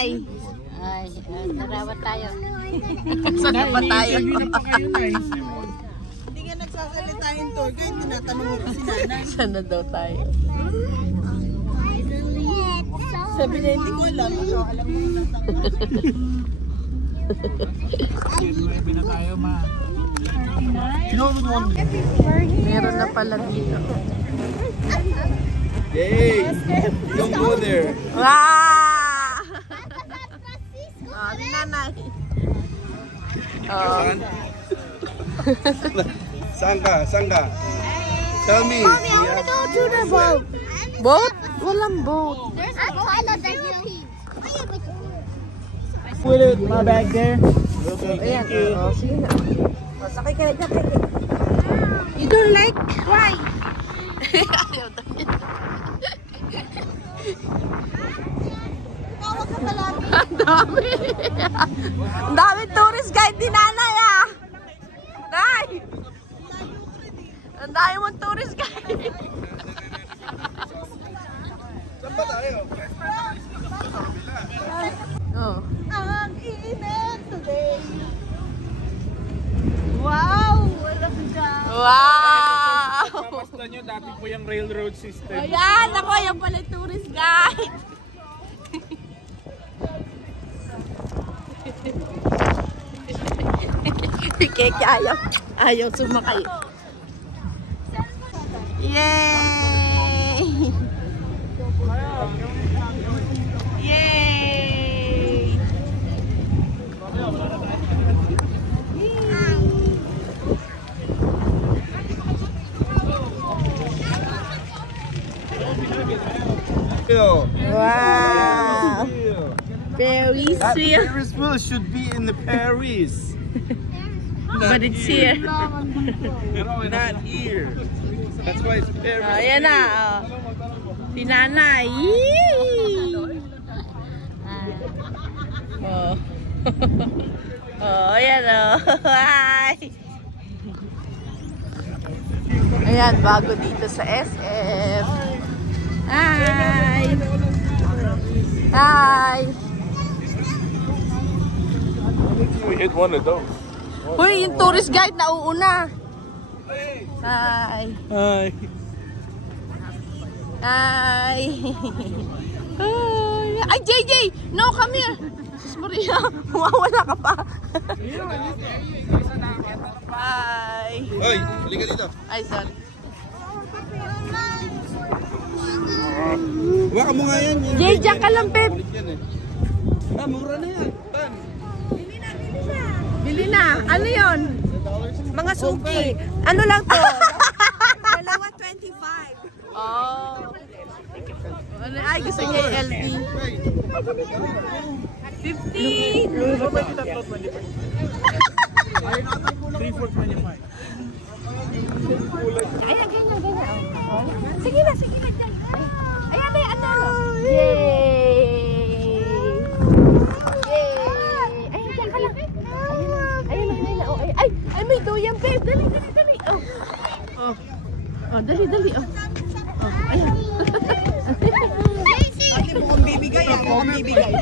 Nay. Ay, sarawa tayo. Saan pa tayo? Hindi nga nagsasalita yung tour guide, tinatanong mo pa si nanay. Saan na daw tayo? Sabi na hindi ko alam. So, alam mo na Maybe na tayo, ma. Meron na pala dito. Hey! Don't go there. Wow! Oh, ni nanay. Oh. Saan ka? Saan ka? Tell me. Mommy, I want to go to the boat. Boat? Walang boat. There's a boat. I love that European. Put it, my bag there. Ayan. Oh, sige na. Oh, sakay ka na dyan. You don't like? Why? Ayaw daw niya. Ang dami. Ang dami tourist guide ni nanay ah. Nay! Ang dami mong tourist guide. Saan ba tayo? Oh. ang init today. Wow! Walang dyan. Wow! Basta nyo, dati po yung railroad system. Ayan! Ako, yung pala tourist guide. Keke ayaw sumakay. Yay! Yay! Wow! Very That sweet. Ferris wheel should be in the Paris. But it's here. Not here. That's why it's Paris. Ayan na. Oh. Si nanay. Oh. Oh, ayan oh. Hi. Ayan, bago dito sa SF. Hi. Hi. We hit one of those. Uy, yung tourist guide na uuna. Hi. Hi. Hi. Ay, JJ! No, come here. Sus Maria, mawawala ka pa. Bye. Hoy, halika dito. Ay, sorry. Baka mo nga yan. Jay, dyan ka lang, Pep. Ah, mura na yan. Tan. Bili na. Ano yon? Mga suki. Ano lang to? Dalawa 25. Oh. Ano, ay, gusto niya yung LD. 50. 3 for 25. Ayan, ganyan. Oh. Sige na dyan. Ayan, ano. Yay! Yay! Ayan, dyan ka lang. Ayun. Oh, ay, may doyang, babe. Dali. Oh. Oh, dali. Oh. Oh, ayan. Ate mo kung bibigay ah. Kung bibigay.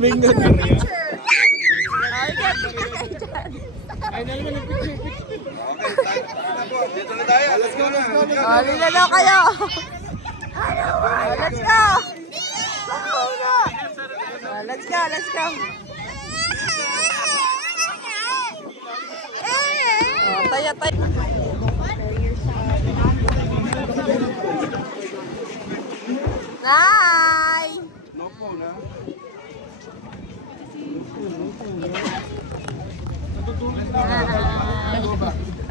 Mingan na rin. Okay, dito na tayo. Let's go na. Oh, lila daw kayo. Oh, let's go. Oh, let's go. Oh, tayo. Nay! No phone, ha?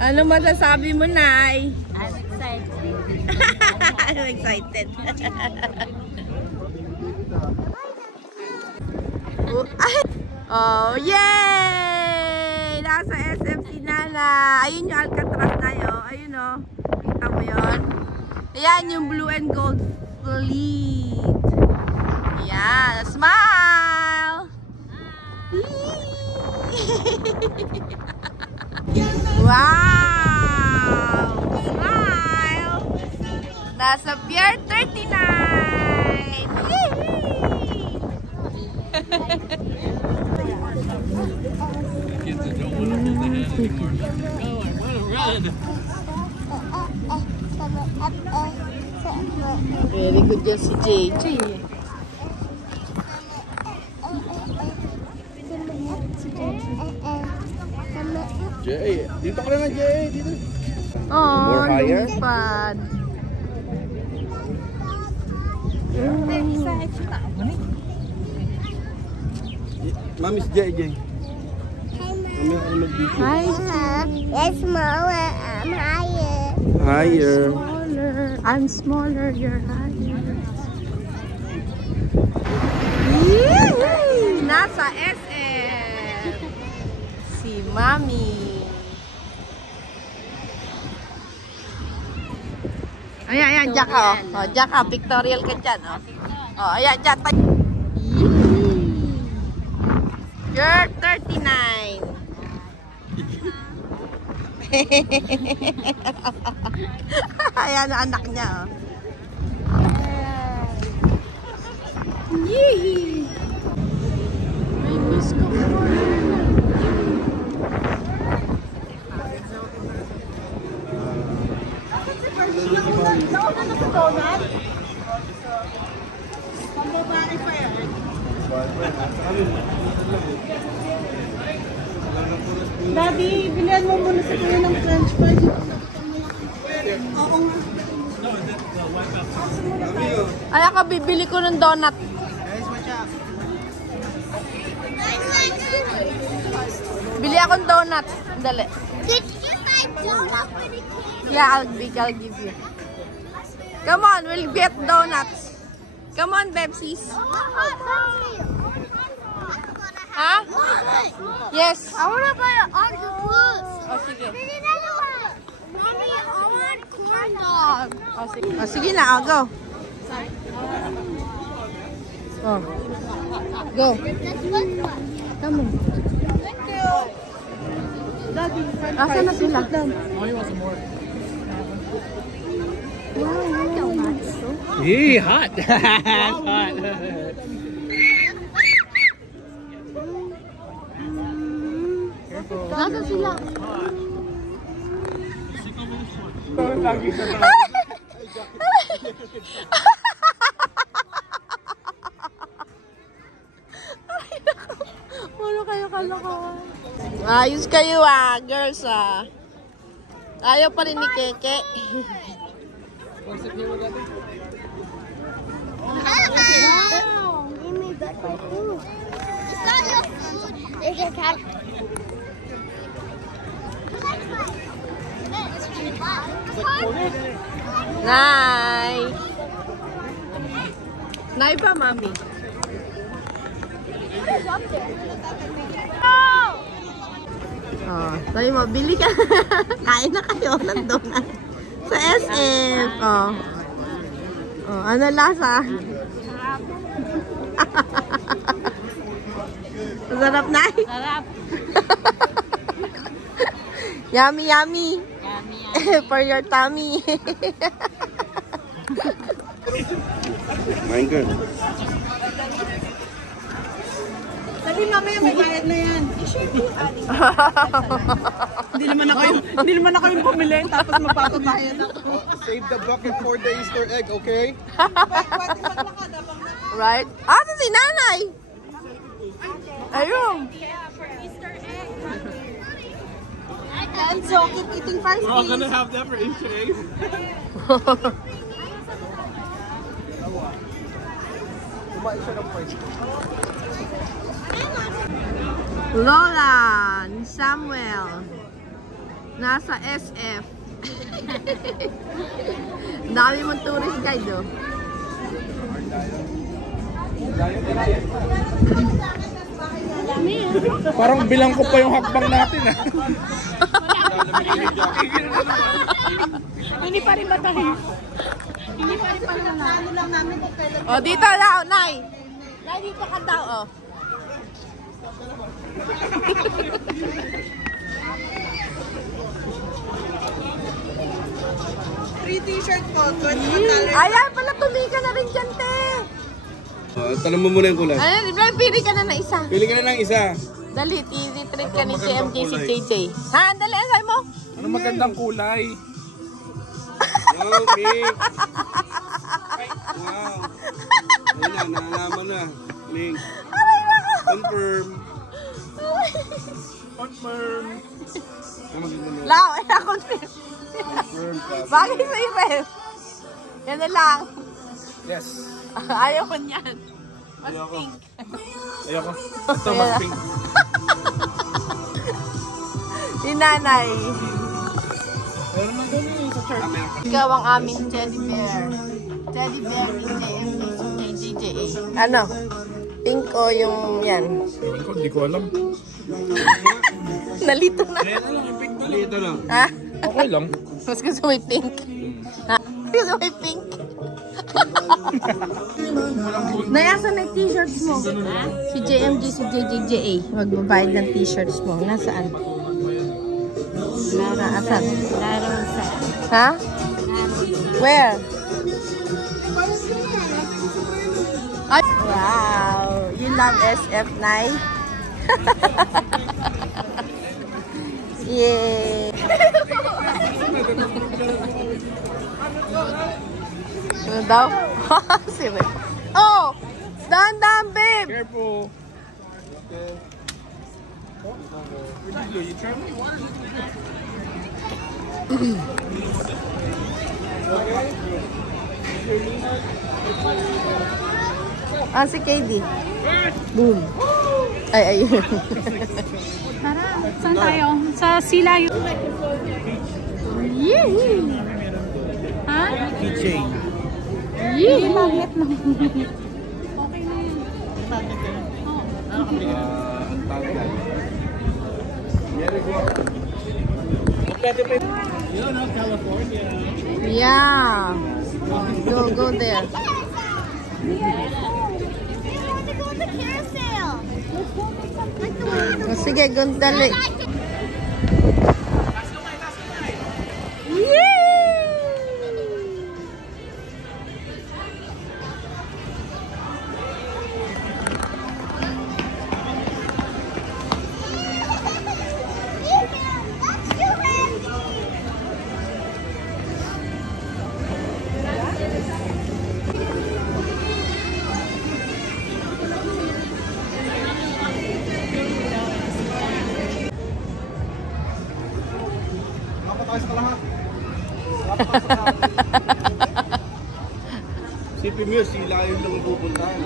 Ano masasabi mo, Nay? I'm excited. I'm excited. Oh, yay! Nasa SF si Nana. Ayun yung Alcatraz na yun. Ayun o. Kita mo yun? Ayan yung blue and gold fleet. Ayan. Smile! Wow! Smile! Nasa Pier 39! Yay! Kids that don't want to hold the hand anymore. Oh, I want to run. Very good yan si JJ. Jay, dito ka na Jay. Dito. Oh, More higher? lumipad. Mommy's JJ. Hi, It's smaller. I'm higher. Higher. smaller. I'm smaller, you're higher. Yee! Nasa SF. Si Mami. Ayan, ayan, Jack ka, oh. Oh, Jack ka, pictorial ka dyan, oh. Oh, ayan, Jack. You're 39. Ayan ang anak niya, oh. Yee! May miss ko po. Daddy, bilihan mo muna sa kuya ng french fries. Ay, ako bibili ko ng donut. Bili akong donut. Dali. Did you like donut with a cake? Yeah, I'll give you. Come on, we'll get donuts. Come on, Bebsies. Ha? Yes. I want to buy an octopus. Oh, sige. Another one. Mommy, I want corn dog. Oh, sige. Oh, sige na, I'll go. Oh. Go. That's one one. Come on. Thank you. Daddy, french fries. Asan na sila? Yee, hot. Hot. Nasaan sila? Wala kayo kalokohan. Ayos kayo girls Ayaw pa rin ni Keke. Wow. Mimi, that's my food. It's not your food. It's your cat. Nay! Nay pa, Mami? Oh, sabi mo, bili ka. Kain na kayo ng donut. Sa SF. Oh. Oh, ano lasa? Sarap, Nay? Sarap. Yummy, yummy. Yummy. For your tummy. Mine good. Sabi mamaya may bayad na yan. Hindi naman ako yung bumili, tapos magpapatayan ako. Save the bucket for the Easter egg, okay? Right? Ah, ito si Nanay. Ayun. And so, keep eating fries, We're all gonna please. have that for Easter eggs. Lola, ni Samuel. Nasa SF. Dami mong tourist guide, oh. Parang bilang ko pa yung hakbang natin ah. Hindi pa rin ba tayo? Hindi pa rin pala na. Ano lang namin kung kailan. Oh, dito daw, Nay. Nay, dito ka daw, oh. Free t-shirt po, $21. Ayan, pala tumika na rin dyan, te. Tanong mo muna yung kulay. Ano, pili ka na ng isa. Pili ka na ng isa. Dali, i-treat ka ni JMJ si JJ. Ha, dali, asay mo? Ano magandang kulay? Wow, Ming. Wow. Ayun na, nalaman na. Ming. Confirm. Confirm. Lao, ay ako. Confirm ka. Bagay sa email. Yan na lang. Yes. Ayaw ko niyan. Mas Ayoko. pink. Ayoko. Ito mas pink. Si nanay. Meron na doon eh sa church. Ikaw ang aming teddy bear. Teddy bear ni JMJ sa JJA. Ano? Pink o yung yan? Hindi ko alam. Nalito na. Dito lang. Ha? Okay lang. Mas gusto mo yung pink? Ha? Gusto mo yung pink? Nayasan na yung t-shirts mo. Si JMG, si JJJA. Magbabayad ng t-shirts mo. Nasaan? Nasaan? Ha? Where? Ay, wow! You love SF9? Yay! Ano daw? Sino? Oh! Dahan-dahan, babe! Careful. Ah, si KD. Boom. Ay, ayun. Tara, saan tayo? Sa sila yun. Yee! Ha? Keychain. Hindi magnet lang. Yeah. Go there. We want to go on the carousel. Like the one O, sige, dali. Sipin mo yun, sila yun lang pupuntahan.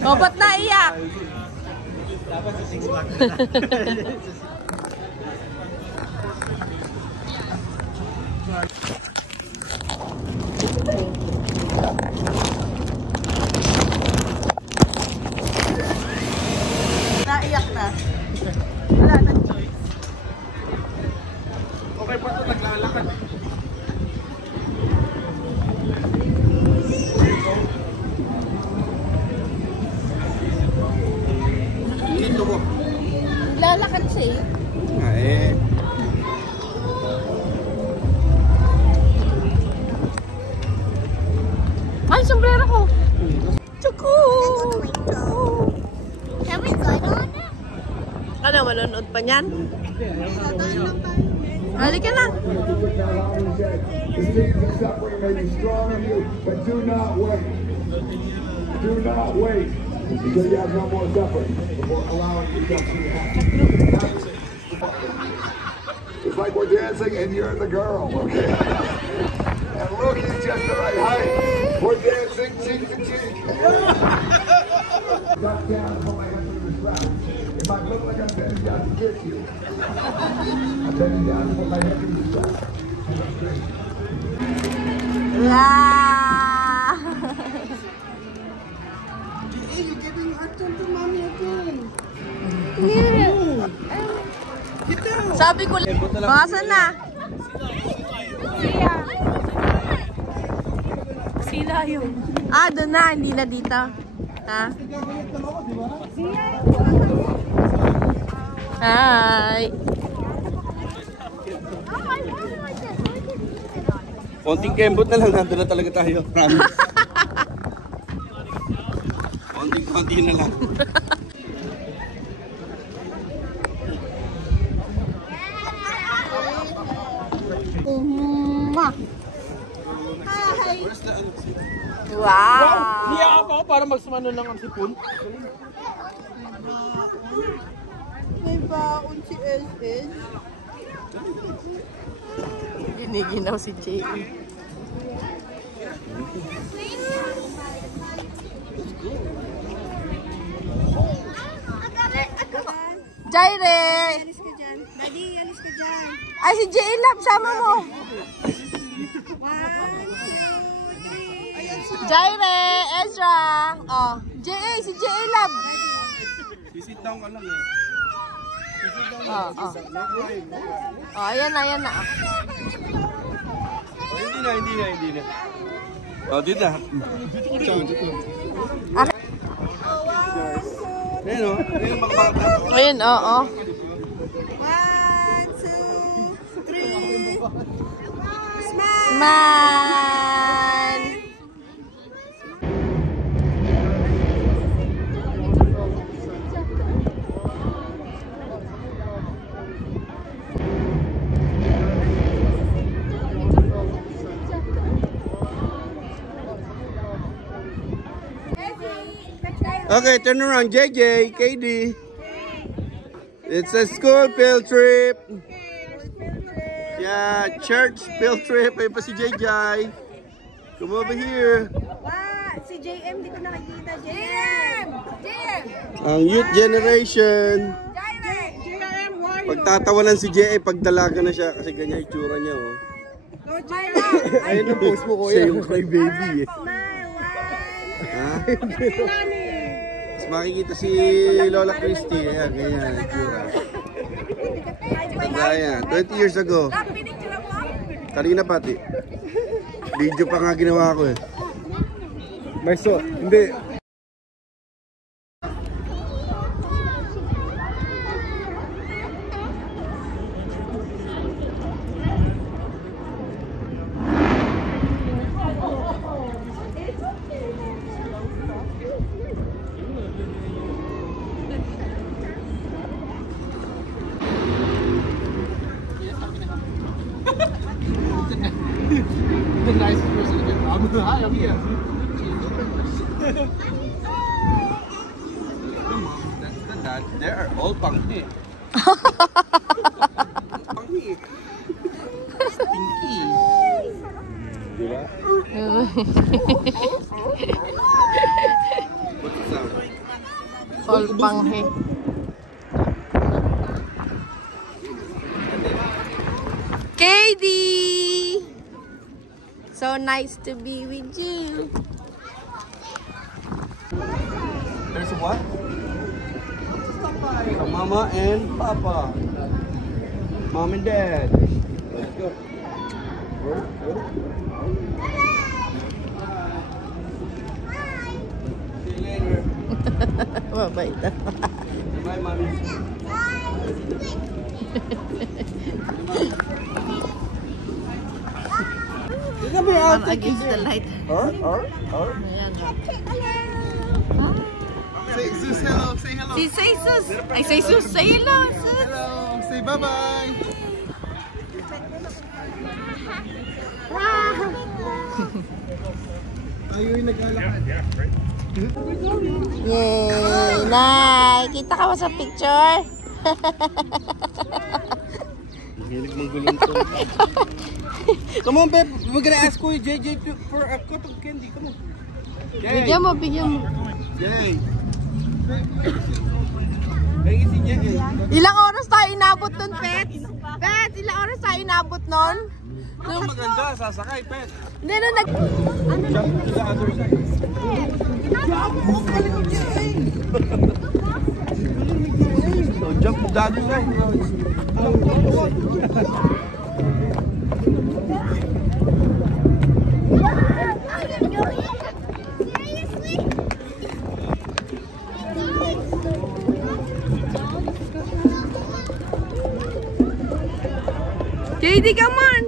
O, ba't naiyak? Dapat sa 6 pack Naiyak na. Wala nang choice. Okay pa ito, naglalakad. Dito mo. Lalakad siya eh. Eh. Ay, sombrero ko. Chuku! Can we glide on it? Ano, manonood pa niyan? Halika na. The seeds of suffering may be strong in you, but do not wait. Do not wait until you have no more suffering before allowing yourself to happen. It's like we're dancing and you're the girl, okay? And look, he's just the right height. We're dancing cheek to cheek. Duck down and put my hand through the strap. It might look like I'm bending down to get you. I'm bending down and put my hand through the strap. Wow! Sabi ko lang, bakasan na. Sila yun. Ah, doon na, hindi na dito. Ha? Hi! Konting kembot na lang, nandun na talaga tayo. Promise. Hindi na lang. Wow! Niya ako para magsumano lang ang sipon. May baon si SS. Giniginaw si J.E. Jaire! Alis ka dyan. Daddy, alis ka dyan. Ay, si J.E. Lab, sama mo! 1, 2, 3. Ayan si Jaire! Ezra! Oh, J.E. Si J.E. Lab! Sit down ka lang eh. Oh, oh. Oh, ayan na, ayan na. Hindi na. Oh, dito na. Ayun o. Ayun mga bata. Ayun, oo. 1, 2, 3. Smile! Man! Okay, turn around. JJ, KD. It's a school field trip. Yeah, church field trip. Ayun pa si JJ. Come over here. Si JM, di ko nakikita. JM! Ang youth generation. JM, why? Pagtatawanan si JA pag dalaga na siya kasi ganyan yung tsura niya. Oh. Go, JM! Ayun ang post mo, kuya. Siya yung cry baby eh. Smile! Ha? Mas makikita si Lola Christy. Ayan, ganyan ang tsura. Ayan, 20 years ago. Kanina pati. Video pa nga ginawa ko eh. Hindi. The nicest person in the room. Hi, I'm here. They are all panghi. Panghi. Stinky. Diba? All panghe. KD! So nice to be with you. There's what? So Mama and Papa. Mom and Dad. Let's go. See you later. Mabait na. Bye, Mommy. I'm against the light. Or? Ayan. Say Zeus hello. Say hello. Si say sus. Ay, say sus. Say hello. Sus. Hello. Say bye-bye. Ayun, nag-alakad. Yay! Nay! Kita ka ba sa picture? Hilig mong gulong to. Come on, babe. We're gonna ask Kuya JJ for a cup of candy. Come on. Bigyan mo, bigyan mo. Jay. Hey, si Jay. Ilang oras tayo inabot nun, Pet? Pet, ilang oras tayo inabot nun? Ito maganda, sasakay, pet. Hindi, nung nag... Jump to the other side. So jump to the other side. JD, come on!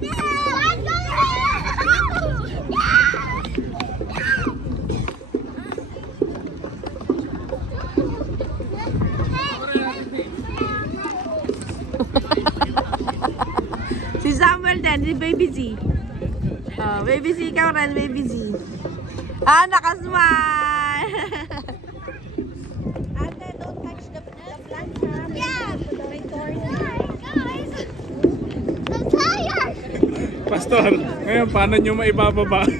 Yeah! And si Baby Z. Oh, Baby Z, ikaw rin, Baby Z. Ah, nakasmile! Ate, don't touch the plants, ha? Yeah. May thorns. Guys, I'm tired. Pastor, ngayon paano nyo maibababa? Wala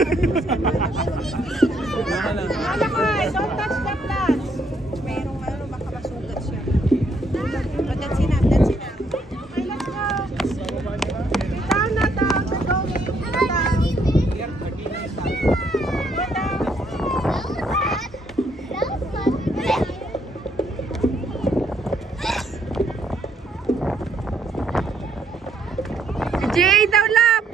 ka, don't touch the plants. Merong ano, baka masugat siya. But that's enough, that's enough. Okay, let's go. Down na, down. We're going. Down. Go down. Jay, daw lap!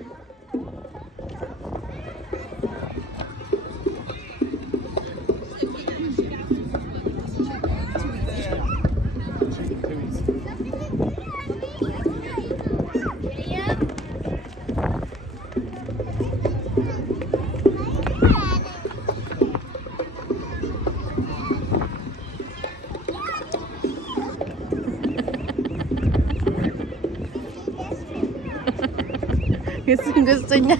Gusto niya.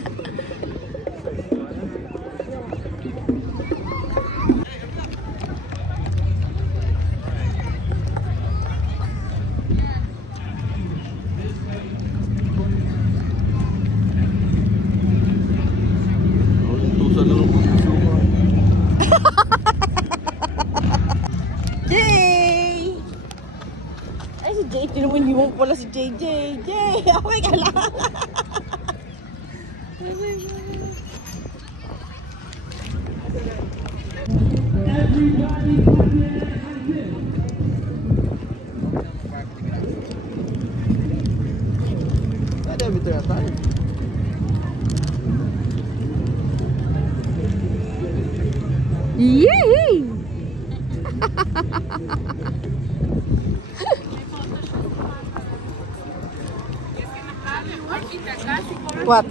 Jay! Ay, si Jay. Tinumon pala si JJ. Jay, okay ka lang. Ada betul ya tayo. Yee! What?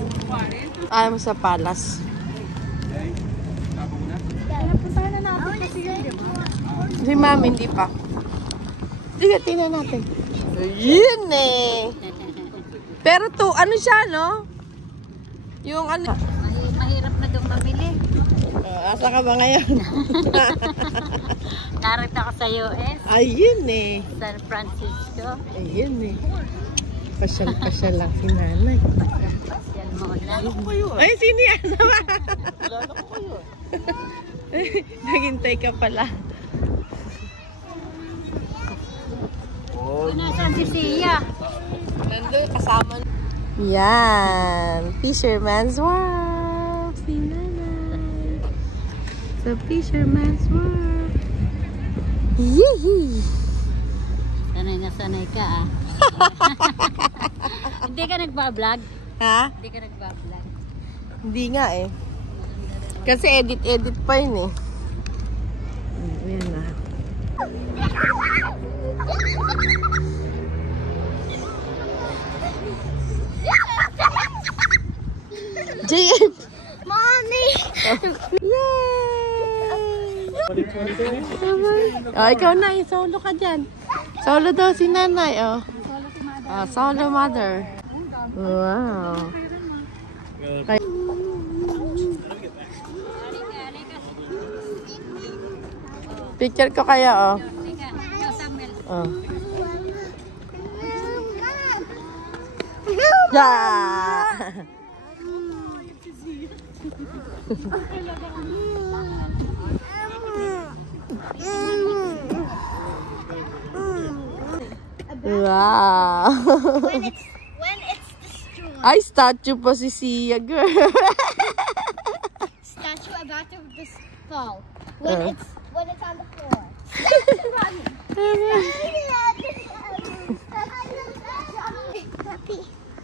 Ayaw mo sa palace. Si Mami, hindi pa. Sige, tingnan natin. Yun eh. Pero to, ano siya, no? Yung ano. Mahirap na itong mabili. Asa ka ba ngayon? Narito ako sa US, Ayun eh. San Francisco. Ayun eh. Pasyal-pasyal lang si nanay. Yan muna. Ay, sino yan? Naghintay ka pala. Nasaan si Sia? Nandun, kasama. Yan. Fisherman's Wharf. Si nanay. Sa Fisherman's Wharf. Yee! Sanay na sanay ka ah. Hindi ka nagbablog? Ha? Hindi ka nagbablog? Hindi nga eh. Kasi edit pa yun eh. Ayan na. JF! Mommy! Yay! Oh, ikaw na, solo ka dyan. Solo daw si nanay, oh. Solo mother. Wow. Picture ko kaya, oh. Oh. Yeah. Wow. When it's destroyed. Ay, statue pa si Sia, girl. Statue about to fall. When it's on the floor.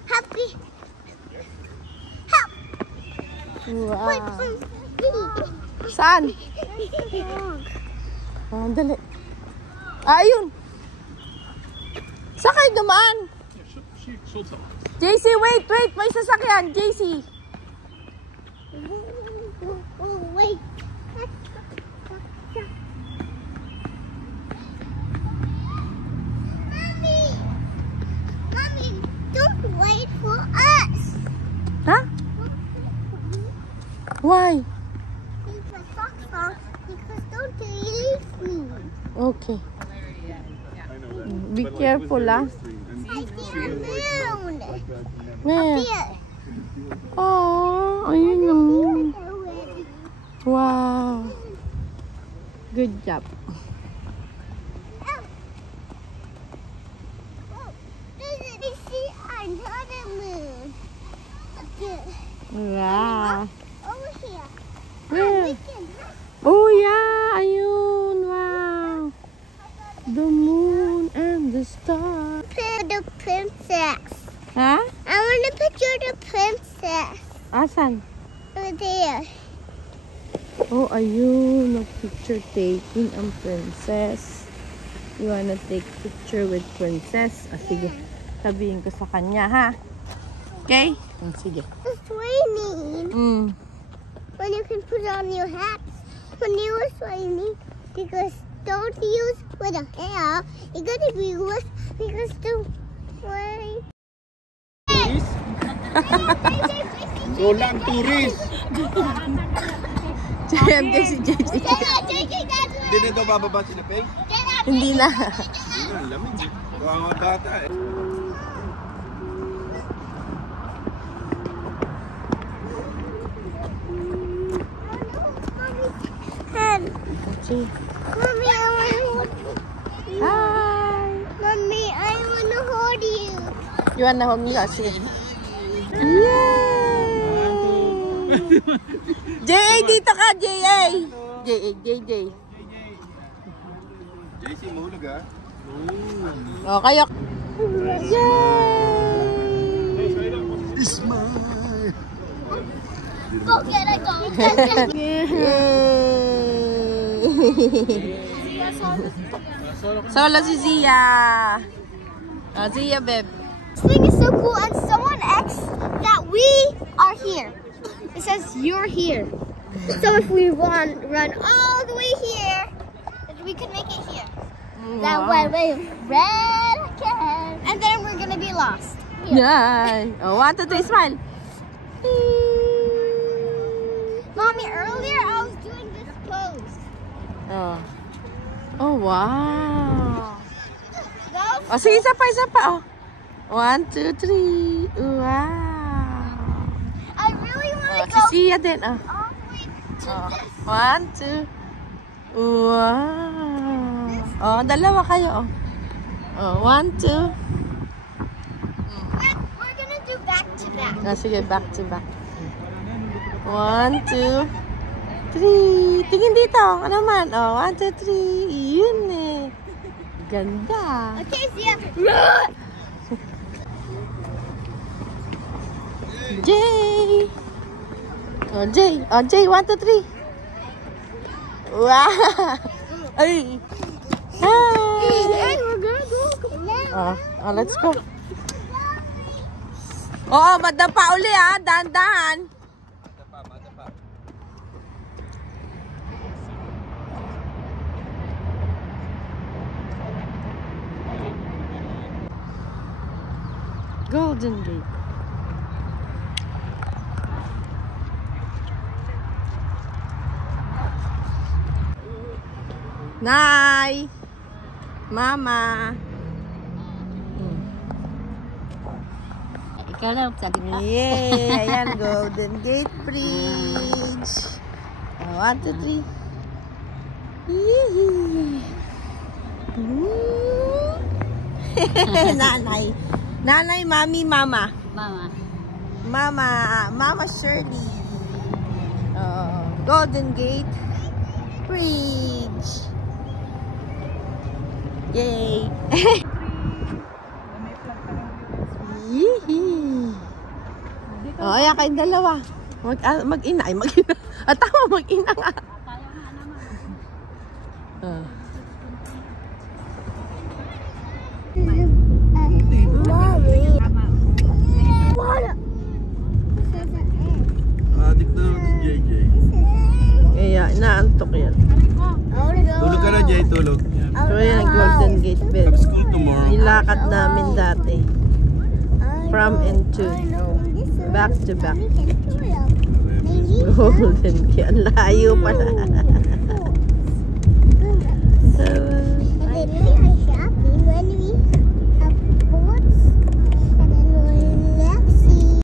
Happy. Help. Wow. Saan? Oh, dali. Ayun. Saan kayo dumaan? JC, wait. May sasakyan. JC. Wait. Mommy, don't wait for us. Okay. Be careful, ah. Where? Oh, ayun o. Wow. Good job. Another moon. Wow. Over here. Where? Oh, yeah. Ayun. Wow. The moon and the stars. The princess. Ha? I want to picture the princess. Asan? Over there. Oh, ayun. Picture taking ang princess. You wanna take picture with princess? Ah, sige. Sabihin ko sa kanya, ha? Okay? Sige. It's raining. When you can put on your hats. When you were raining, because don't use with a hair. You gotta be with because the rain. Walang tourist. JMJ si JJ. Hindi na ito bababa si Napeng? Hindi na. Ang lamig. Kawawa bata eh. Okay. Mommy, I want to hold you. Hi. Mommy, I want to hold you. You wanna hold me? Sige. Yay! JA, dito ka, JA! JJ. JC, mahulog ah. O, kayo. Yay! Go get it, go get it. Solo si Zia. Oh, Zia, babe. This thing is so cool, and someone X that we are here. It says you're here. So if we run all the way here, we can make it here. That way we red again, and then we're gonna be lost. Yay! Oh, 1, 2, 3, smile. Mommy, earlier I was doing this pose. Oh. Oh, wow. That Oh, sige, isa pa, oh. 1, 2, 3. Wow. I really want Oh, to go si Sia din, oh. all the way to Oh. this. 1, 2. Wow. Oh, dalawa kayo, oh. Oh, 1, 2. We're gonna do back to back. Ah, sige, back to back. 1, 2, 3. Tingin dito. Ano naman? Oh, 1, 2, 3. Yun eh. Ganda. Okay, Zia. Jay. Oh, Jay. Oh, Jay. 1, 2, 3. Wow. Ay. Hi. We're gonna go now. Oh, let's go. Oo, madapa uli ah. Dahan-dahan. Golden Gate. Nay! Mama! Ikaw lang, sabi ko. Yay! Ayan, Golden Gate Bridge. 1, 2, 3. Yee! Nanay. Nanay, mami, mama. Mama Shirley. Golden Gate Bridge. Yay! Yee! Oh, ayan kayong dalawa. Mag-ina. Ay, mag-ina. Tama, mag-ina nga. Adik na naman si JJ. Kaya, inaantok yan. Tulog ka na, Jay. Tulog. So, yan, Golden Gate Bed. Have school tomorrow. Nilakad namin dati. From and to. Back to back. Golden Gate. Ang layo pala. So,